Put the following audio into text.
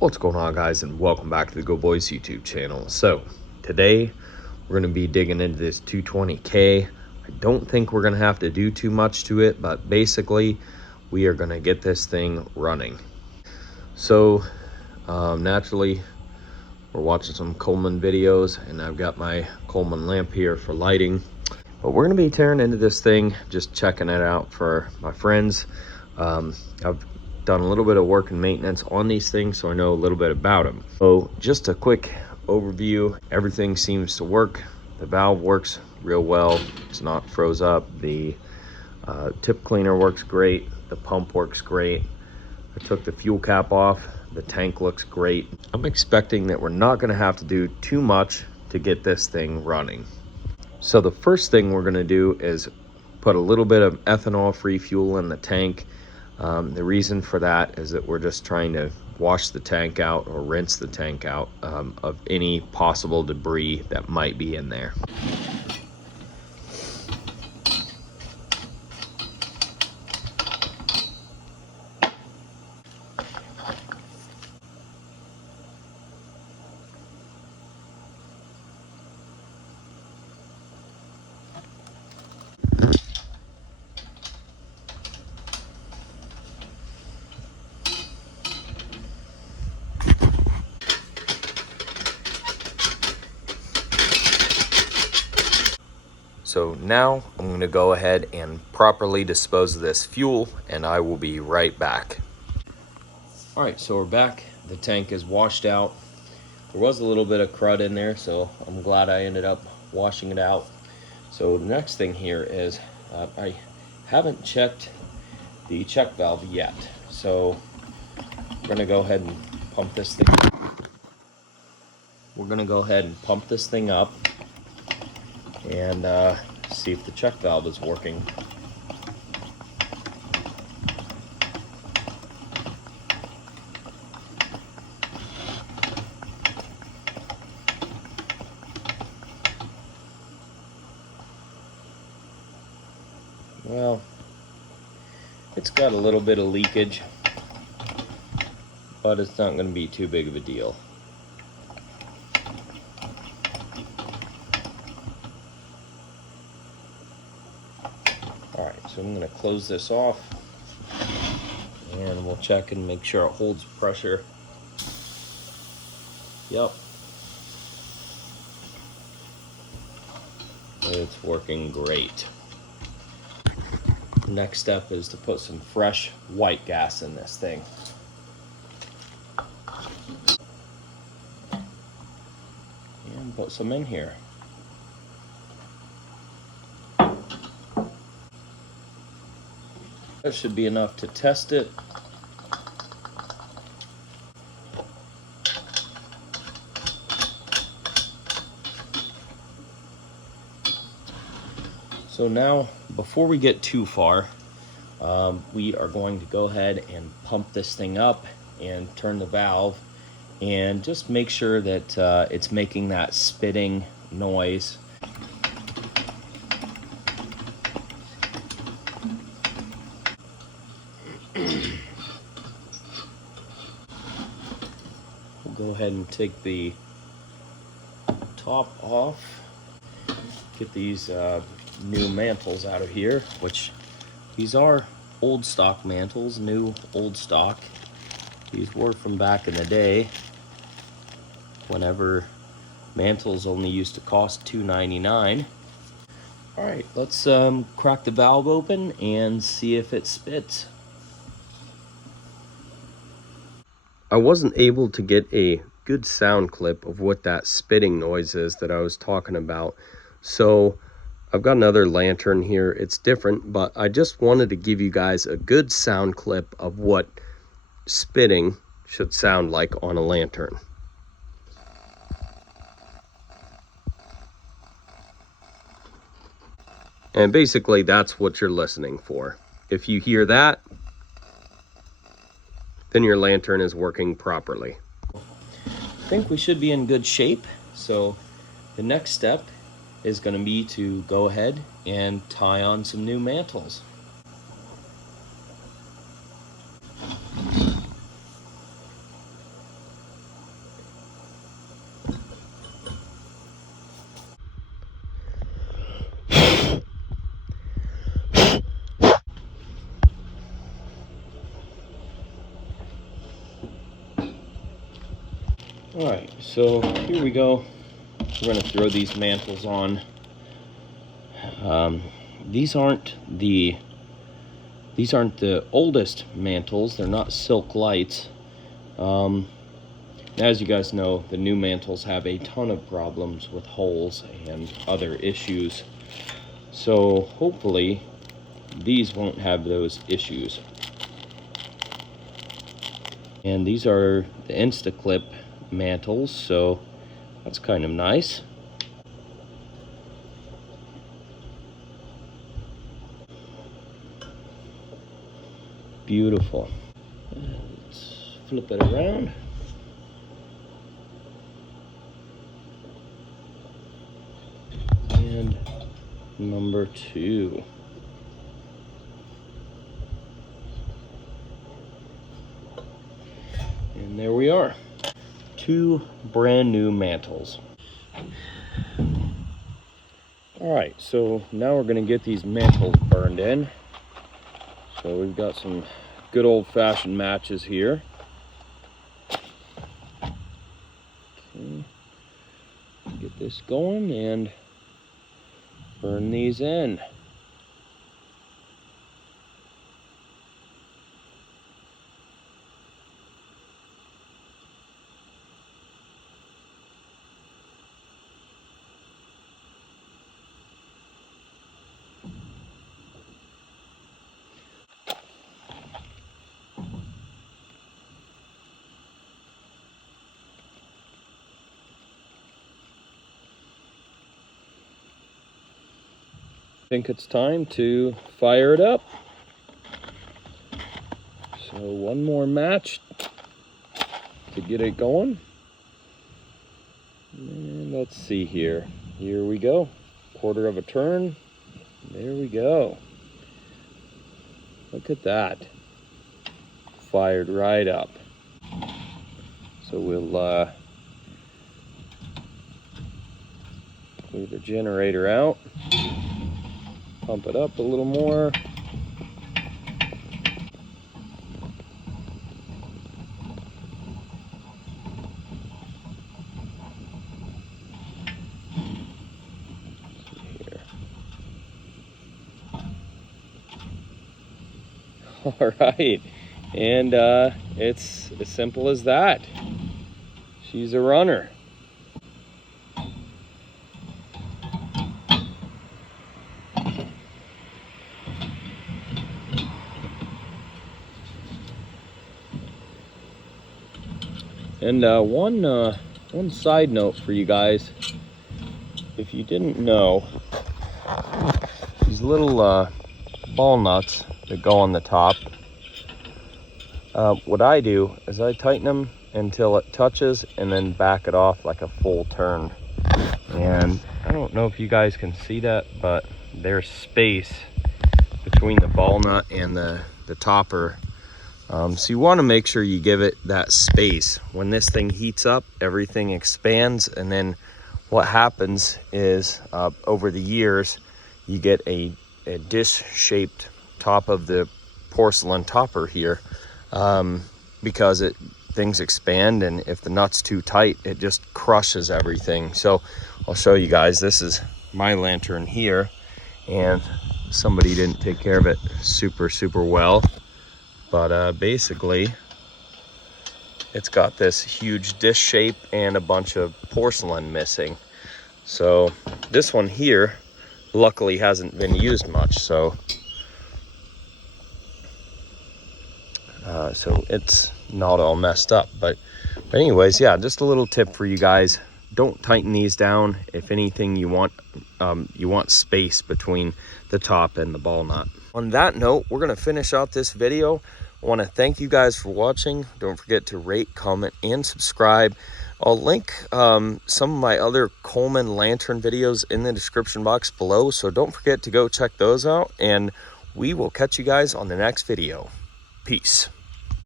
What's going on, guys, and welcome back to the Goodol'boys YouTube channel. So today we're going to be digging into this 220K. I don't think we're going to have to do too much to it, but basically we are going to get this thing running. So naturally we're watching some Coleman videos, and I've got my Coleman lamp here for lighting, but we're going to be tearing into this thing, just checking it out for my friends. I've done a little bit of work and maintenance on these things, so I know a little bit about them. So just a quick overview. Everything seems to work. The valve works real well. It's not froze up. The tip cleaner works great. The pump works great. I took the fuel cap off. The tank looks great. I'm expecting that we're not going to have to do too much to get this thing running. So the first thing we're going to do is put a little bit of ethanol-free fuel in the tank. The reason for that is that we're just trying to wash the tank out, or rinse the tank out of any possible debris that might be in there. So now I'm going to go ahead and properly dispose of this fuel, and I will be right back. All right, so we're back. The tank is washed out. There was a little bit of crud in there, so I'm glad I ended up washing it out. So the next thing here is I haven't checked the check valve yet. So we're going to go ahead and pump this thing up. We're going to go ahead and pump this thing up and see if the check valve is working. Well, it's got a little bit of leakage, but it's not going to be too big of a deal. Alright, so I'm going to close this off, and we'll check and make sure it holds pressure. Yep. It's working great. Next step is to put some fresh white gas in this thing. And put some in here. That should be enough to test it. So now, before we get too far, we are going to go ahead and pump this thing up and turn the valve and just make sure that it's making that spitting noise. We'll go ahead and take the top off, get these new mantles out of here, which these are old stock mantles, new old stock. These were from back in the day, whenever mantles only used to cost $2.99. All right, let's crack the valve open and see if it spits. I wasn't able to get a good sound clip of what that spitting noise is that I was talking about, so I've got another lantern here. It's different, but I just wanted to give you guys a good sound clip of what spitting should sound like on a lantern. And basically that's what you're listening for. If you hear that, then your lantern is working properly. I think we should be in good shape. So the next step is going to be to go ahead and tie on some new mantles. All right, so here we go. We're going to throw these mantles on. These aren't the oldest mantles. They're not silk lights. As you guys know, the new mantles have a ton of problems with holes and other issues. So hopefully these won't have those issues. And these are the Instaclip mantles, so that's kind of nice. Beautiful. Let's flip it around. And number 2. And there we are. 2 brand new mantles. All right, so now we're gonna get these mantles burned in. So we've got some good old-fashioned matches here. Okay. Get this going and burn these in. I think it's time to fire it up. So one more match to get it going. And let's see here. Here we go. Quarter of a turn. There we go. Look at that. Fired right up. So we'll clear the generator out. Pump it up a little more. Here. All right, and it's as simple as that. She's a runner. And one side note for you guys, if you didn't know, these little ball nuts that go on the top, what I do is I tighten them until it touches and then back it off like a full turn. And I don't know if you guys can see that, but there's space between the ball nut and the topper. So you want to make sure you give it that space. When this thing heats up, everything expands, and then what happens is over the years you get a dish-shaped top of the porcelain topper here, because things expand, and if the nut's too tight, it just crushes everything. So I'll show you guys. This is my lantern here, and somebody didn't take care of it super well. But basically, it's got this huge dish shape and a bunch of porcelain missing. So this one here, luckily, hasn't been used much. So it's not all messed up. But anyways, yeah, just a little tip for you guys. Don't tighten these down. If anything, you want space between the top and the ball nut. On that note, we're going to finish out this video. I want to thank you guys for watching. Don't forget to rate, comment, and subscribe. I'll link some of my other Coleman lantern videos in the description box below, so don't forget to go check those out, and we will catch you guys on the next video. Peace.